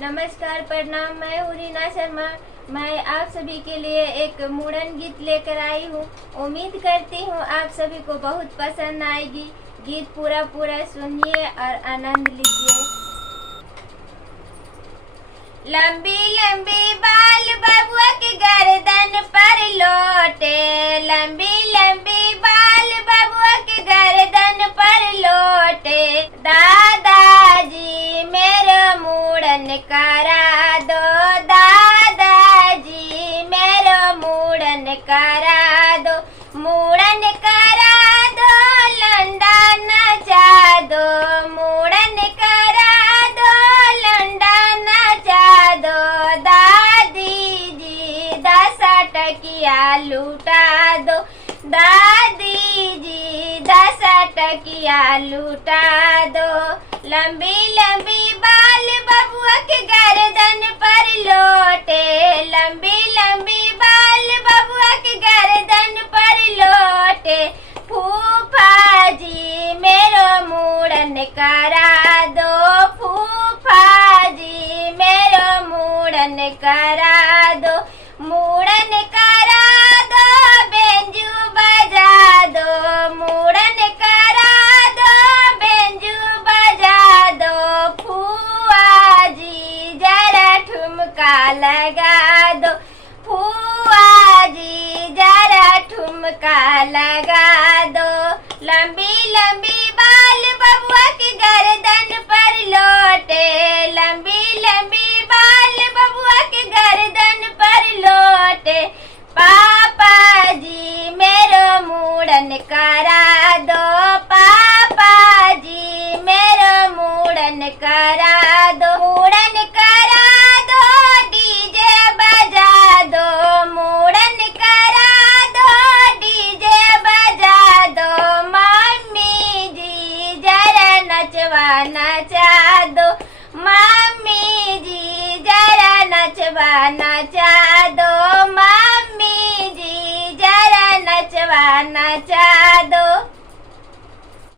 नमस्कार, प्रणाम। मैं हूँ रीना शर्मा। मैं आप सभी के लिए एक मुड़न गीत लेकर आई हूँ। उम्मीद करती हूँ आप सभी को बहुत पसंद आएगी। गीत पूरा पूरा सुनिए और आनंद लीजिए। लंबी लंबी बाल बबुआ के गर्दन पर लोटे, लंबी लंबी बाल बबुआ के गर्दन पर लोटे। दादाजी मेरे मुड़न करा दो, दादाजी मेरे मुड़न करा दो, मुड़न करा दो, लंडा नचा दो, मुड़न करा दो, लंडा नचा दो। दादी जी 10 टकिया लूटा दो, दादी जी 10 टकिया लूटा दो। लंबी लंबी बाल बबुआ के गर्दन पर लोटे, लंबी लंबी बाल बबुआ के गर्दन पर लोटे। फूफा जी मेरो मुड़न करा दो, फूफा जी मेरो मुड़न करा दो, मुड़न करा दो, बेंजू बजा दो, मुड़न करा दो, बेंजू बजा दो। फुआ जी जरा ठुमका लगा दो, फुआ जी जरा ठुमका लगा दो। लंबी लंबी बाल बबुआ के गर्दन पर लोटे, लंबी लंबी बाल बबुआ के गर्दन पर लोटे। पापा जी मेरो मुड़न करा दो, पापा जी मेरो मुड़न करा दो, मुड़न करा दो, डीजे बजा दो, मुड़न करा दो, डीजे बजा दो। मम्मी जी जरा नचवाना